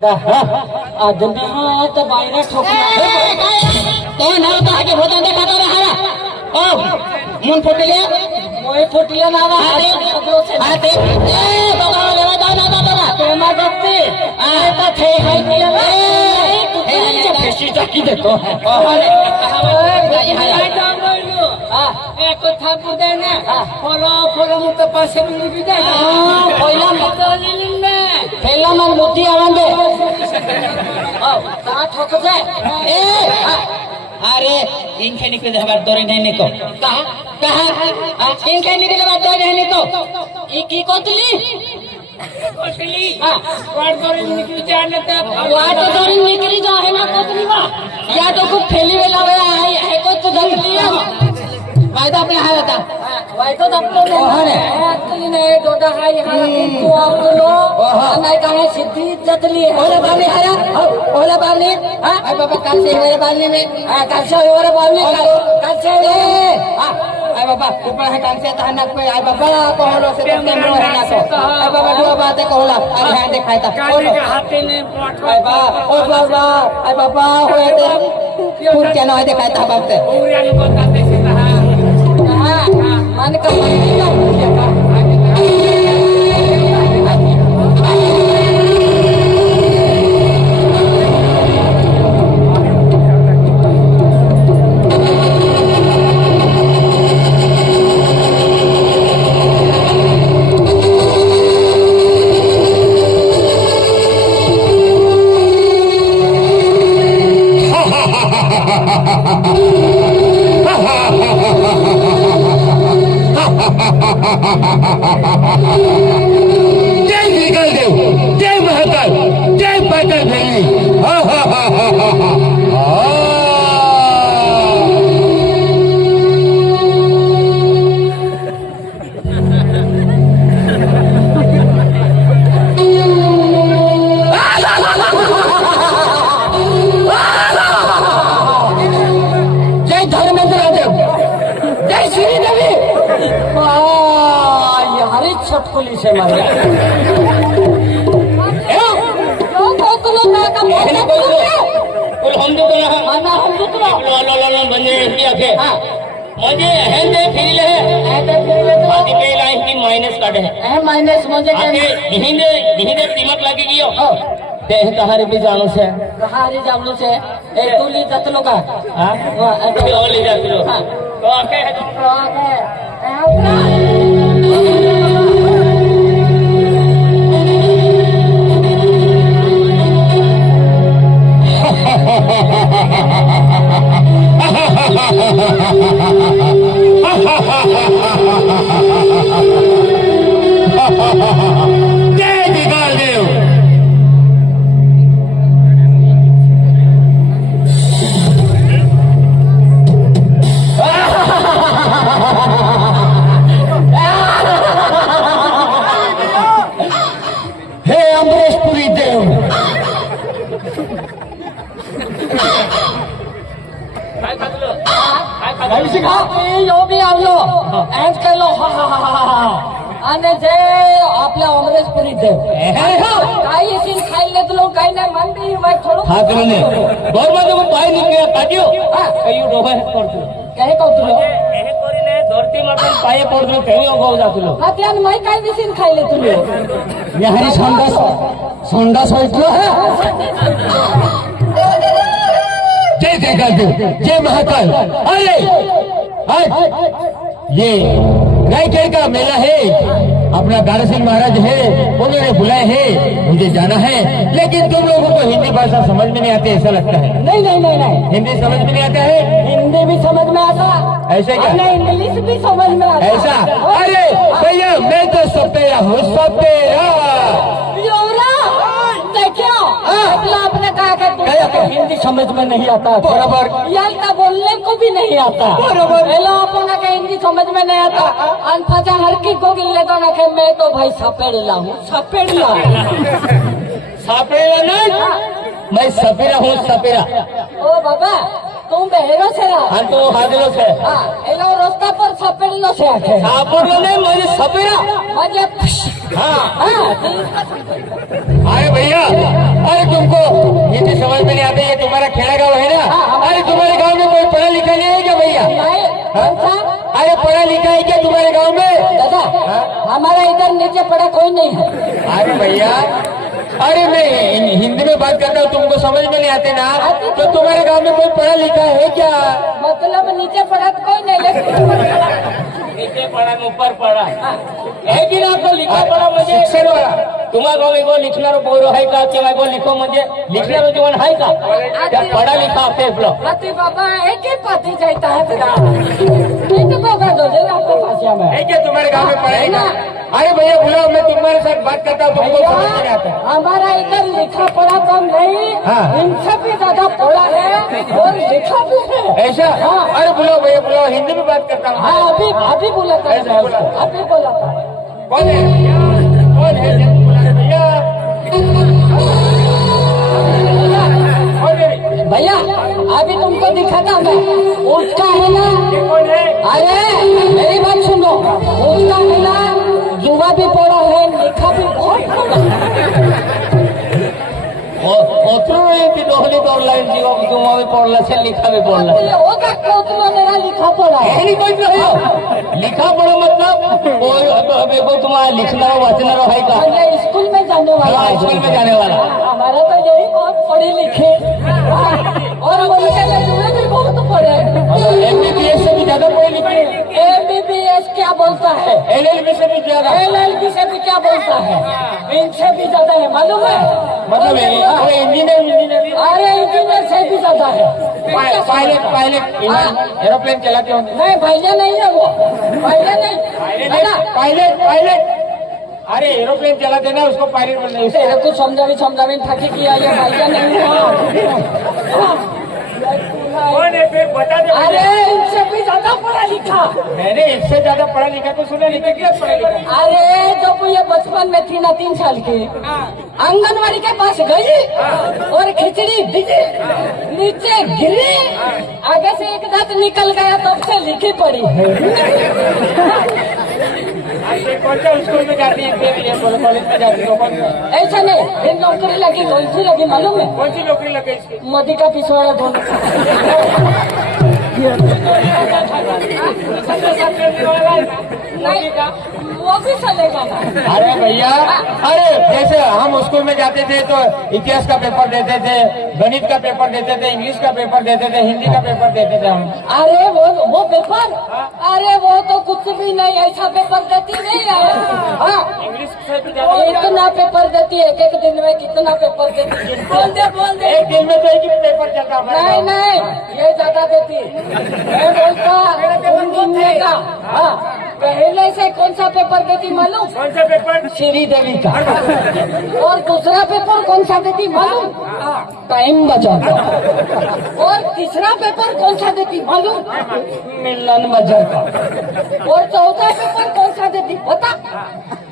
आदमी हाथ बायरा ठोकना कौन है तो आगे होता देखा तो रहा ओ मन फुटले मोय फुटले ना रहा आते ए बाबा लेवा जा ना बाबा प्रेमा गप्पी आए तो थे है किया ए तू जो फेसी जाकी देखो ओहले आई जा बोलू ए कथा पुदे ना फलो फलो मुत पासे मिली दे पहिला मत लिले पहिला मन मोती आवांदे ता ठोक जाए ए अरे इनके निकले हमारे दौरे नहीं निको कहाँ कहाँ इनके निकले हमारे दौरे नहीं निको ये की कोतली हाँ वाट दौरे निकली जाने तक वाट दौरे निकली जो है ना कोतली वाह या तो कुछ फैली वेला वेला है को तो जल लिया वायदा अपने हाय था वायदा तो अपने ने एक्चुअली ने डोडा हाय यहाँ तो आप लोग नहीं कहाँ सिद्धि जतली है ओले बाली आया ओले बाली हाँ आई बाबा कल से हमारे बाली में कल से हमारे बाली कल से आई बाबा ऊपर है कल से ताना कोई आई बाबा कोहलो से तो कैमरा है ना तो आई बाबा दो बातें कोहला आई हाँ दिखाई था कोहलो हाथे ने आई बाबा ओ बाबा आई बाबा होए थे पूरी क्या ना दिखाई था बाप से पूरी वाली बात करते से मन का जय निकल देव जय महाकाल जय पाटल भैली जय धर्मेंद्र देव जय श्री देवी हरी छटकुली से मार हम जो मुझे हेंदे फील है आदि पे लाइन की माइनस काटे है माइनस मुझे हिंदे हिंदे कीमत लगेगी हो देह कहारी भी जानू से कहारी जानू से ए तू ली जतलो का हां तो ले जाते लो तो आके है तो आके जय निकाल देव हे अमरेशपुरी देव यो भी आवलो एंड केलो आणि जे आपल्या अमरेशपुरी देव काही सीन खायले तुला काही नाही मानते मैं थोडं ठाकरे गौरवाद को पाई निकले काटियो कई डोबा करतो काय कहतो एहे कोरीने धरती मातन पाए पडलो केई गौ जातलो हात्यान मैं काही सीन खायले तुले यहारी संडास होइतलो है जय जयकाल देव जय महाकाल अरे ये रायगढ़ का मेला है अपना दारा सिंह महाराज है उन्होंने बुलाए हैं मुझे जाना है लेकिन तुम लोगों को हिंदी भाषा समझ में नहीं आती ऐसा लगता है नहीं नहीं नहीं नहीं हिंदी समझ में नहीं आता है हिंदी भी समझ में आता ऐसे क्या इंग्लिश भी समझ में आता ऐसा अरे भैया मैं तो सपेरा हूँ सपेरा देखियो आपने कहा कि हिंदी समझ में नहीं आता बराबर यार का बोलने को भी नहीं आता बराबर हेलो अपना का हिंदी समझ में नहीं आता अनफजा हर की को गिले तो ना मैं तो भाई सपेड़ला हूँ सपेड़ला सपेरा नहीं मैं सपेरा हूँ सपेरा ओ बाबा तुम बहरो से हाँ तो हाजिरों से एलो रास्ता पर सपेड़लो से आके सापुर नहीं मुझे सपेरा मुझे हाँ हाँ अरे भैया अरे तो अच्छा अरे पढ़ा लिखा है क्या तुम्हारे गांव में? दादा हमारा इधर नीचे पड़ा कोई नहीं है। अरे भैया, अरे मैं हिंदी में बात करता हूँ, तुमको समझ में नहीं आते ना? तो तुम्हारे गांव में कोई पढ़ा लिखा है क्या? मतलब नीचे पड़ा तो कोई नहीं, लेकिन नीचे पड़ा ऊपर पड़ा है की ना? आपको लिखा पड़ा म्हणजे शिक्षण वाला तुम्हाला गाव एगो लिखणारो पोरो आहे का किंवा एगो लिखो म्हणजे लिखणारो जीवन आहे का? त्या पढ़ा लिखा आपलं पति बाबा एक ही पति जाता है तेरा नहीं तो बाबा दो जन आपको भाषा में है क्या तुम्हारे गांव में पढ़ा लिखा? अरे भैया बुलाओ, मैं तुम्हारे साथ बात करता हूँ, तुमको समझ में नहीं आता। हमारा इधर लिखा पढ़ा कम नहीं, हाँ। इनसे भी ज्यादा पढ़ा है और लिखा भी है। ऐसा? हाँ। अरे बुलाओ भैया बुलाओ, हिंदी में बात करता हूँ। हाँ अभी बोला था, ऐसा बोला। अभी बोला था। कौन है? कौन है? जल्दी बुलाओ भैया। कौन है? भैया अभी तुमको दिखाता मैं, उसका है ना। ये कौन है? अरे मेरी बात सुनो, उसका है ना युवा भी पढ़ा है, लिखा भी बहुत पढ़ा है। ओथरू दोहली पडला जीवन तुम्हा भी पडला से लिखा भी पडला होगा कोतलो मेरा लिखा पढ़ा है। यही कोई लिखा पड़ा मतलब वो तुम्हारा लिखना वाचना है का? मुझे स्कूल में जाने वाला हाँ, है। स्कूल में जाने वाला। हमारा तो यही बहुत पढ़े लिखे और उनके लिए भी बहुत पढ़े। MBBS से भी ज्यादा पढ़े लिखे? MBBS क्या बोलता है? LLB से भी ज्यादा? LLB से भी क्या बोलता है? इनसे भी ज्यादा है, मालूम है? मतलब इंजीनियर अरे इंजीनियर से भी ज्यादा है। पायलट एरोप्लेन चलाते होंगे? नहीं भैया नहीं है वो, भैया नहीं दादा। पायलट अरे एरोप्लेन चलाते ना, उसको पायलट बोलते हैं। तेरे को समझावी थाकी किया, ये भैया नहीं हुआ। कौन है फिर बता दे। अरे इनसे भी ज्यादा पढ़ा लिखा। मैंने इससे ज्यादा पढ़ा लिखा तो सुना नहीं, क्या पढ़ा लिखा? अरे जब ये बचपन में थी ना 3 साल की, आंगनवाड़ी के पास गई और खिचड़ी भिजी, नीचे गिरी, आगे से एक दांत निकल गया, तब से लिखी पड़ी है। कौन सा स्कूल में जाती है? कॉलेज में जाती है? ऐसा नहीं, फिर नौकरी लगी, कौन सी लगी मालूम है? कौन सी नौकरी लगे इसकी? मोदी का पिछवाड़ा ढूंढ। नहीं वो भी चलेगा ना। अरे भैया, अरे जैसे हम स्कूल में जाते थे तो इतिहास का पेपर देते थे, गणित का पेपर देते थे, इंग्लिश का पेपर देते थे, हिंदी का पेपर देते थे हम। अरे वो पेपर, अरे वो तो कुछ भी नहीं, ऐसा पेपर देती नहीं है। हाँ इंग्लिश से भी ज्यादा इतना पेपर देती है, एक दिन में कितना पेपर देती है? बोल दे। एक दिन में तो एक ही पेपर चलता है। नहीं ये ज्यादा देती है। मैं बोलता उन दिन का। हाँ पहले से कौन सा पेपर देती मालूम? कौन सा पेपर? श्री देवी का। और दूसरा पेपर कौन सा देती मालूम? टाइम बचाता। और तीसरा पेपर कौन सा देती मालूम? मिलन बाजार का। और चौथा पेपर कौन सा देती बता?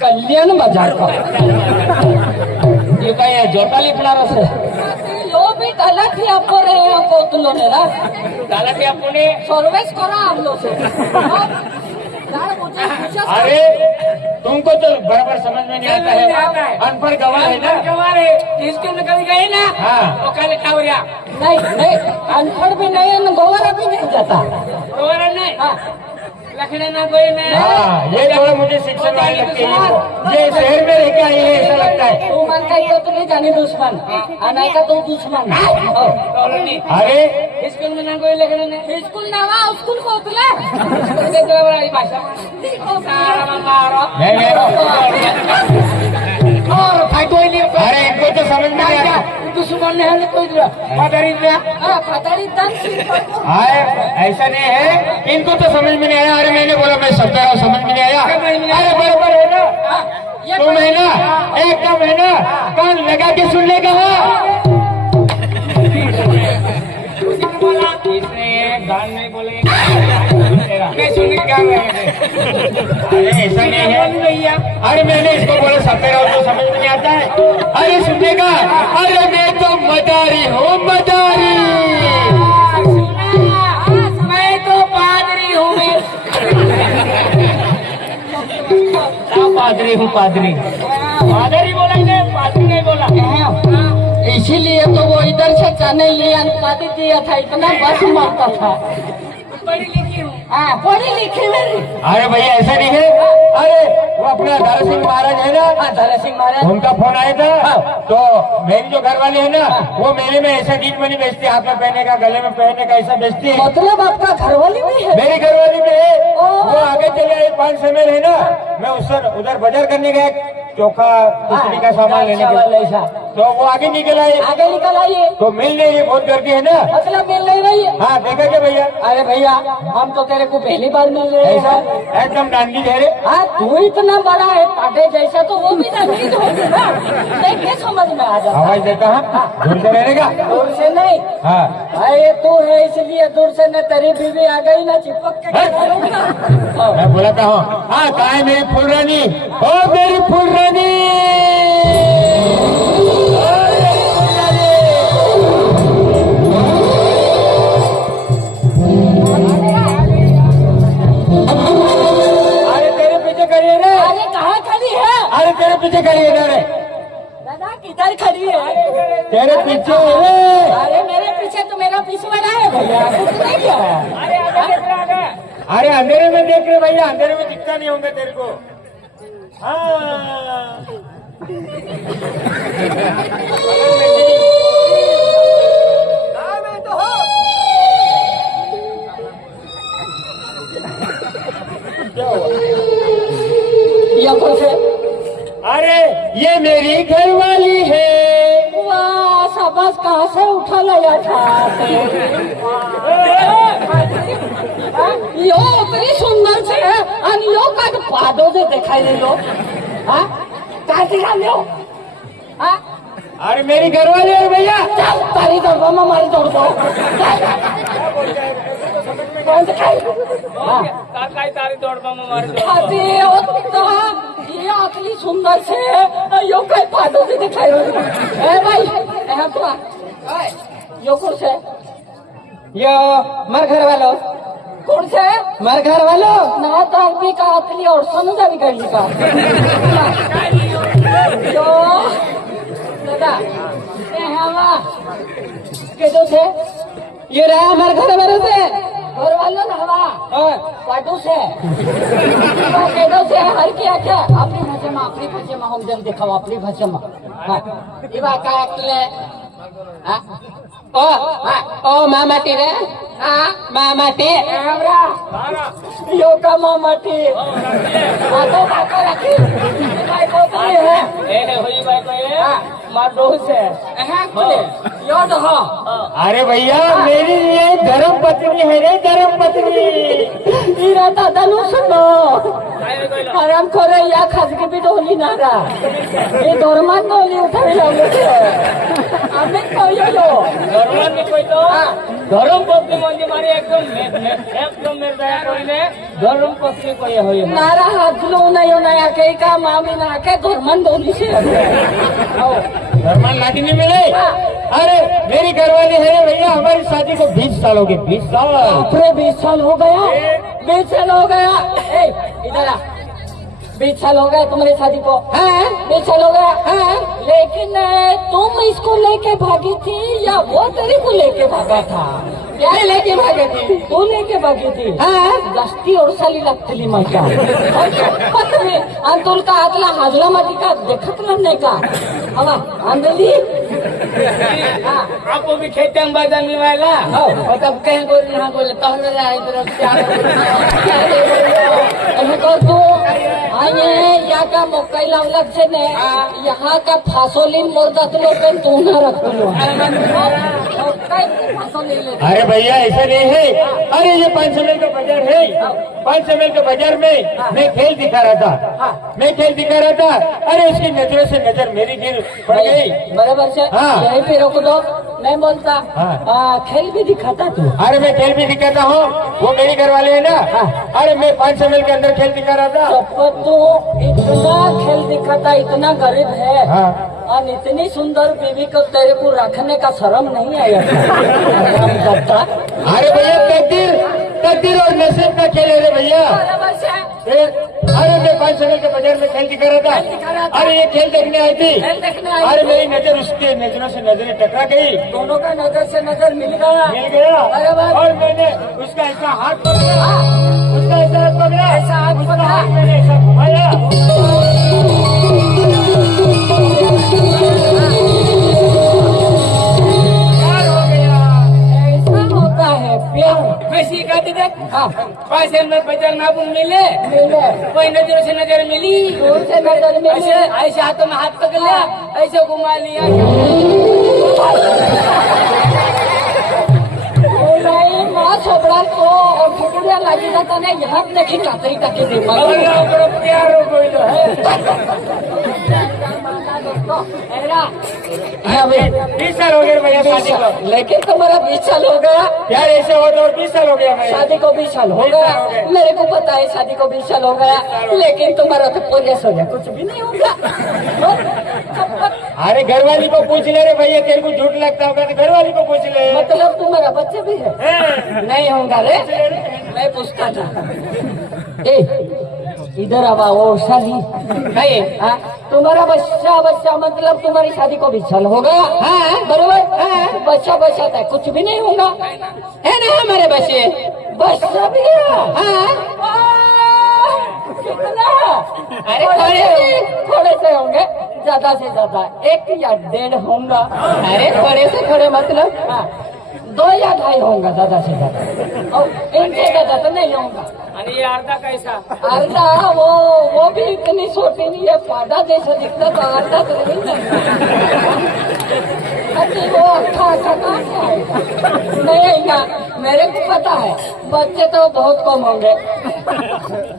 कल्याण बाजार का। ये काय आहे, जोटा लिखणार असेल यो भी गलत ही आपको रहे हैं कोतलो ने ना। त्याला ते आपण सर्वेस करो आप लोग से। यार मुझे विश्वास करो। अरे तुमको तो बराबर समझ में नहीं आता है, अनपढ़ गवाह है ना? गवार है इसके में कभी गए ना हाँ। तो कल का हो रहा नहीं अनपढ़ भी नहीं है, गोवारा भी नहीं जाता। गवार नहीं हाँ लखने ना कोई नहीं। हाँ, ये थोड़ा मुझे शिक्षण वाली लगती है। ये शहर में रह के आई है ऐसा लगता है। तू मानता है तो नहीं जानी दुश्मन, आना का तो दुश्मन। अरे स्कूल में ना कोई लखने नहीं। स्कूल ना हुआ, स्कूल को उतला। इसके द्वारा भाषा और फायदो ही नहीं। अरे इनको तो समझ में नहीं आता। दुश्मन है कोई मदरी हाँ पतारी तन आए ऐसा नहीं है, इनको तो समझ में नहीं आया। अरे मैंने बोला मैं सब तरह समझ में नहीं आया। अरे बराबर है ना, तुम है ना, एकदम है ना, कान लगा के सुन ले कहा। गान नहीं बोले मैं सुनने गा रहे हैं। अरे ऐसा नहीं है। अरे मैंने इसको बोला सब तरह तो समझ में नहीं आता है। अरे सुनिएगा, अरे मैं तो मदारी हूँ, मदारी। मैं तो पादरी हूँ। पादरी हूँ, पादरी। पादरी बोलेंगे, पादरी नहीं बोला। इसीलिए तो वो इधर से जाने लिए अनुपाति दिया था, इतना बस मारता था। पढ़ी लिखी हूँ। हाँ पढ़ी लिखी मेरी। अरे भैया ऐसा नहीं है। अरे वो अपना दारा सिंह महाराज है ना, हाँ दारा सिंह महाराज, उनका फोन आया था। तो मेरी जो घर वाली है ना, वो मेले में ऐसा डीज मनी बेचती है, हाथ में पहनने का, गले में पहनने का, ऐसा बेचती है। मतलब आपका घरवाली भी है? मेरी घरवाली में है। वो आगे चले आए 5 समय है ना, मैं उधर बाजार करने गया चोखा कुचड़ी का सामान लेने के, तो वो आगे निकल आए। आगे निकल आइए तो मिल नहीं रही, बहुत गर्दी है ना। मतलब मिल नहीं रही है? हाँ देखा क्या भैया? अरे भैया हम तो तेरे को पहली बार मिल रहे ऐसा हैं। एकदम डांडी ठहरे। हाँ तू इतना बड़ा है पाटे जैसा, तो वो भी नजदीक होगी ना, देख के समझ में आ जाता। आवाज देता हाँ, दूर से रहने का। दूर से नहीं, हाँ अरे तू है इसलिए दूर से न, तेरी बीवी आ गई ना चिपक के करूँगा। मैं बोलाता हूँ। हाँ कहाँ है मेरी फुलरानी? ओ मेरी फुलरानी, तेरे पीछे खड़ी है रे। दादा किधर खड़ी है? तेरे पीछे है। अरे मेरे पीछे तो मेरा पिछवाड़ा है भैया, कुछ नहीं किया है। अरे अंधेरे में देख रहे भैया, अंधेरे में दिखता नहीं होंगे तेरे को। हाँ ये कौन से? अरे ये मेरी घरवाली है। वाह शाबाश, कहाँ से उठा लाया था? यो इतनी सुंदर से है आणि यो का पादो से दिखाई दे लो। हाँ क्या दिखा लो? हाँ अरे मेरी घरवाली है भैया। चल तारी तोड़ दो, हमारी तोड़ दो। कौन दिखाई? हाँ तारी तोड़ अरे ये अगली सुंदर से यो कई पादो से दिखाई दे। ए भाई यहाँ तो यो कौन से? यो मर घर वालों। कौन से? मर घर वालों ना दाबी का अगली और समझा भी कर ली का। यो दादा हवा के दो से ये रहा हमारे घर वालों से। घर वालों ना हवा पाटू से के दो से हर क्या अपनी भाषा में हम जब दिखाओ अपनी भाषा में। हाँ ये बात का अकेले ओ मामाटी रे। हाँ मामाटी हमरा यो का मामाटी तो बाको रखी भाई को तो है ए होई भाई को ये मार दो से खुले यो तो हो। अरे भैया मेरी ये धर्म पत्नी है रे, धर्म पत्नी। ये रहता धनु सुनो आराम करे या खास के भी डोली ना रहा ये दोरमान डोली उठावे लगे थे अमित को यो धर्म में कोई तो धर्म पत्नी म्हणजे मारी एकदम निर्दया करीने धर्म पत्नी को ये होई नारा हाथ लो नयो नया के का मामी ना के दोरमान डोली से धर्मान लाठी नहीं मिले। अरे मेरी घरवाली है भैया, हमारी शादी को 20 साल हो गए। 20 साल पूरे 20 साल हो गया। 20 साल हो गया। इधर आ 20 साल हो गए तुम्हारी शादी को? हाँ 20 साल हो गया। हाँ लेकिन तुम इसको लेके भागी थी या वो तेरे को लेके भागा था? क्या लेके भागे थी? तू लेके भागी थी। हाँ दस्ती और साली लगती मजा पत्नी अंतुल का आतला हाजला मती का देखत नहीं का हवा आंदली। आपको भी खेते में बाजार में वाला और तब कहीं बोल यहाँ बोले तो हम तो तू आये या का मकई लावलक से ने यहाँ का फासोली मोरदत लो पे तू न रख लो। अरे भैया ऐसा नहीं है। अरे ये 5 मील का बाजार है। 5 मील के बाजार में मैं खेल दिखा रहा था। अरे उसकी नजरों से नजर मेरी गिर पड़ गई। बराबर से हाँ। यहीं पे रोक दो, नहीं बोलता। हाँ। खेल भी दिखाता तू? अरे मैं खेल भी दिखाता हूँ, वो मेरी घर वाले है ना। अरे मैं 500 मील के अंदर खेल दिखा रहा था। तू इतना खेल दिखाता, इतना गरीब है हाँ। और इतनी सुंदर बीवी को तेरे को रखने का शर्म नहीं आया? अरे भैया तकदीर और नसीब का खेल है रे भैया। बराबर से अरे मैं 500 मील के बाजार में खेल दिखा रहा था। अरे ये खेल देखने आई थी। अरे मेरी नजर उसके नजरों से नजरें टकरा गई। दोनों का नजर से नजर मिल गया। अरे वाह। और मैंने उसका ऐसा हाथ पकड़ा, उसका ऐसा हाथ पकड़ा, ऐसा हाथ उसका पकड़ा। हाथ मैंने ऐसा घुमाया। प्यार हो गया। ऐसा होता है प्यार। वैसी कहते थे हाँ 500 में बाजार में अपन मिले, कोई नजर से नजर मिली, दूर से नजर मिली। ऐसे ऐसे हाथों में हाथ पकड़ लिया, ऐसे घुमा लिया। नहीं माँ छोकरा को और ठुकरिया लगी जाता नहीं यहाँ देखी कातरी तक दे प्यार हो गई है। 20 साल हो गए भैया शादी को। लेकिन तुम्हारा 20 साल हो गया। यार ऐसे हो तो और 20 साल हो गया भैया। शादी को 20 साल हो 20 साल हो गया। गए। मेरे को पता है शादी को 20 साल हो गया, लेकिन तुम्हारा तो पोजेस हो गया, कुछ भी नहीं होगा। अरे घरवाली को पूछ ले रे भैया, तेरे को झूठ लगता होगा तो घरवाली को पूछ ले। मतलब तुम्हारा बच्चे भी है? नहीं होगा रे, मैं पूछता था। इधर आवा वो शादी नहीं। तुम्हारा बच्चा मतलब तुम्हारी शादी को 20 साल हो गया। हाँ बरोबर। बच्चा था, कुछ भी नहीं होगा है ना हमारे बच्चे? बच्चा भी है। कितना? अरे थोड़े से होंगे, ज्यादा से ज्यादा 1 या 1.5 होगा। अरे थोड़े से थोड़े मतलब 2 या 2.5 होगा ज्यादा से ज्यादा, और इनसे ज्यादा तो नहीं होगा। अरे ये अर्धा कैसा? अर्धा वो भी इतनी छोटी नहीं है, पादा जैसा दिखता तो अर्धा तो नहीं। अरे वो अच्छा काम है नहीं ना, मेरे को पता है बच्चे तो बहुत कम होंगे।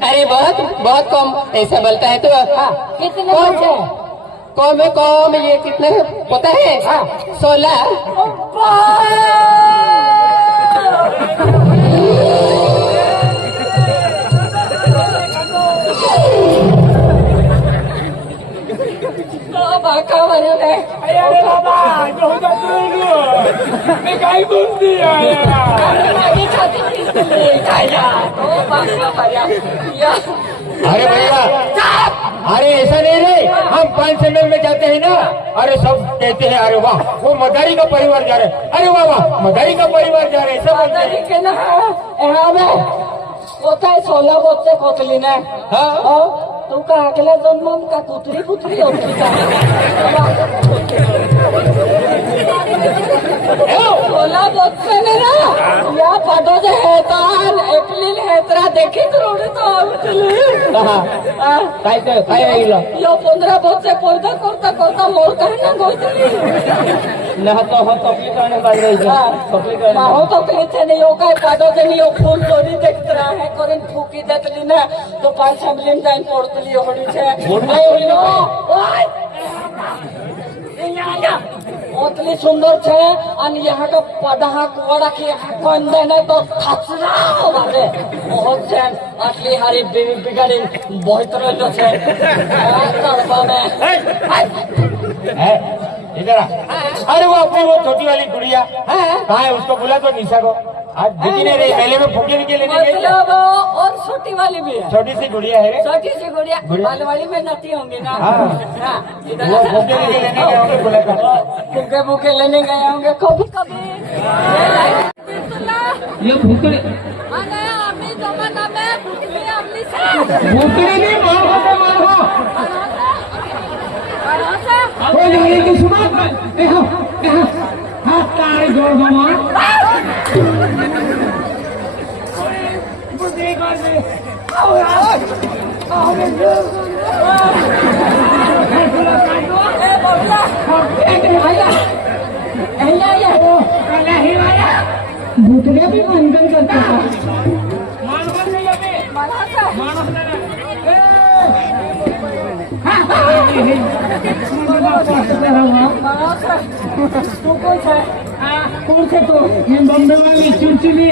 अरे बहुत कम ऐसा बोलता है तो। कितने बच्चे? कम ये कितने पता है? 16। बाका बने अरे बाबा मैं कहीं बोलती अरे भैया अरे ऐसा नहीं रे, हम 500 मील में जाते हैं ना, अरे सब कहते हैं अरे वाह वो मदारी का परिवार जा रहे हैं, अरे वाह वाह मदारी का परिवार जा रहे हैं, सब बोलते हैं। वो काय 16 बच्चे कोतली ने। तू का अगला जन्म का कुतरी होती का 16 बच्चे ने ना या पाडो जे हेतान एप्रिल हेतरा देखी करोड़े तो आवतली। काय होईल? यो 15 बच्चे पैदा करता मोर कहना गोतली ना तो हो तकलीफ करने बाज रही है। हो तकलीफ से नहीं हो काय पाडो जे नहीं हो फूल चोरी देखत रहा है करें फूकी देतली ना तो 5 मिलियन जाइन पड़तली होड़ी छे। ओतली सुंदर छे आणि यहाँ का पढ़ा कुआड़ा के कंदे ने तो खचरा बाजे बहुत छे असली हरी बिगाड़ी बहुत रहिलो छे करबा में इधर अरे वो अपनी वो छोटी वाली गुड़िया कहाँ है? उसको बुला तो निशा को आज दिखी नहीं रही, मेले में फुके लेने गई। मतलब और छोटी वाली भी है? छोटी सी गुड़िया है रे। छोटी सी गुड़िया बाल वाली में नती होंगी ना। वो फुके लेने गए होंगे, बुला कर भूखे लेने गए होंगे कभी ये भूखड़े आम्ही जमाना में भूखली आमली भूखड़े नहीं मारो हो जाने की शुरुआत में देखो हाथ तारे जोड़ मार भूतले भी मंगल करते तू कौन है? कौन से तो ये बॉम्बे वाली चुड़चुड़ी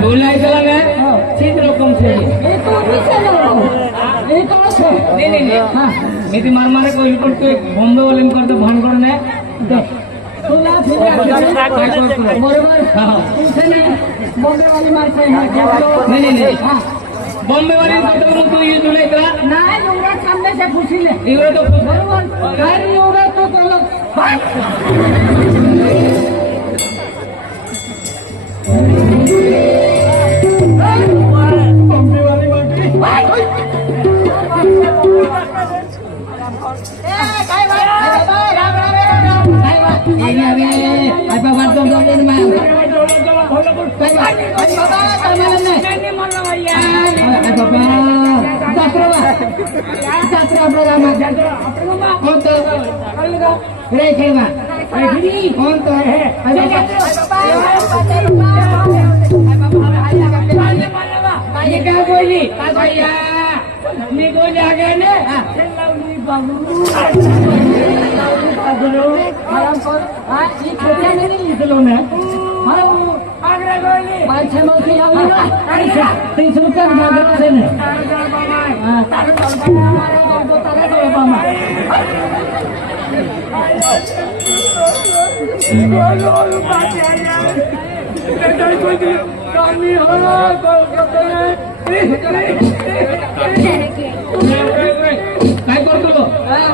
बोला चला गया ठीक रकम से नहीं हाँ मैं मार मारे कोई बॉम्बे वाले करते भान करने बरोबर तुमचे नाही बॉम्बेवाली माणसं नाही बॉम्बेवाली तू युजू नाही का नाही एवढा खांद्याच्या खुशीले एवढं तो बरोबर काय एवढा तो चालत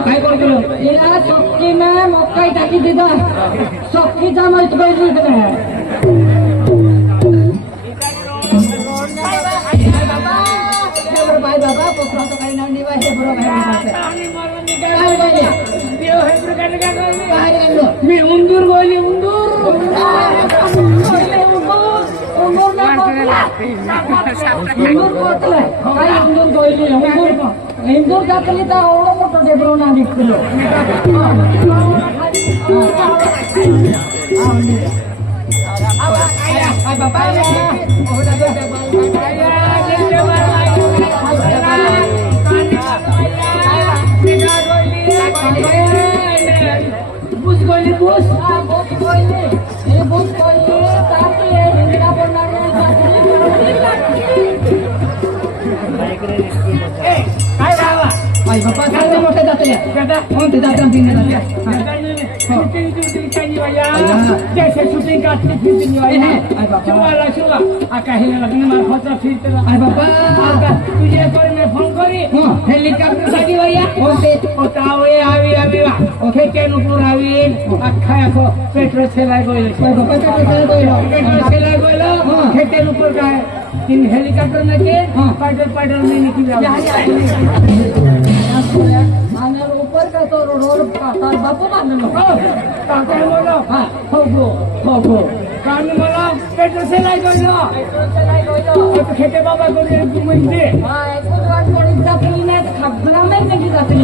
काय करतो हिला चक्कीने मक्काई टाकी दिदा चक्कीचा माहित पाहिजे बाय बाबा पोखरा तो काही नाव निवा हे बरोबर मी उंदूर गोली उंदूर हिंदूर जातली तर एवढं मोठं डेबरो ना निघलो बुस गोली बुस बुस गोली हे बुस गोली ताकि हिंदीला बोलणारे काय बाबा आई बाबा काय मोठे जातले कोणते जातात बिंगे जैसे शूटिंग का आई बाबा तुझे पर मैं फोन करी हेलिकॉप्टर साठी भैया खेटे नुपूर आवी अख्खा आखो पेट्रोल सेलाय गोयल सेलाय गोयल खेटे नुपूर काय तीन हेलिकॉप्टर नके पाटल में निकली ऊपर का तो रोड बापू बांधलो काका बोलो हो काम बोलो पेट्रोल सेलाय गोयल खेटे बाबा को म्हणजे खबरा में नहीं जाती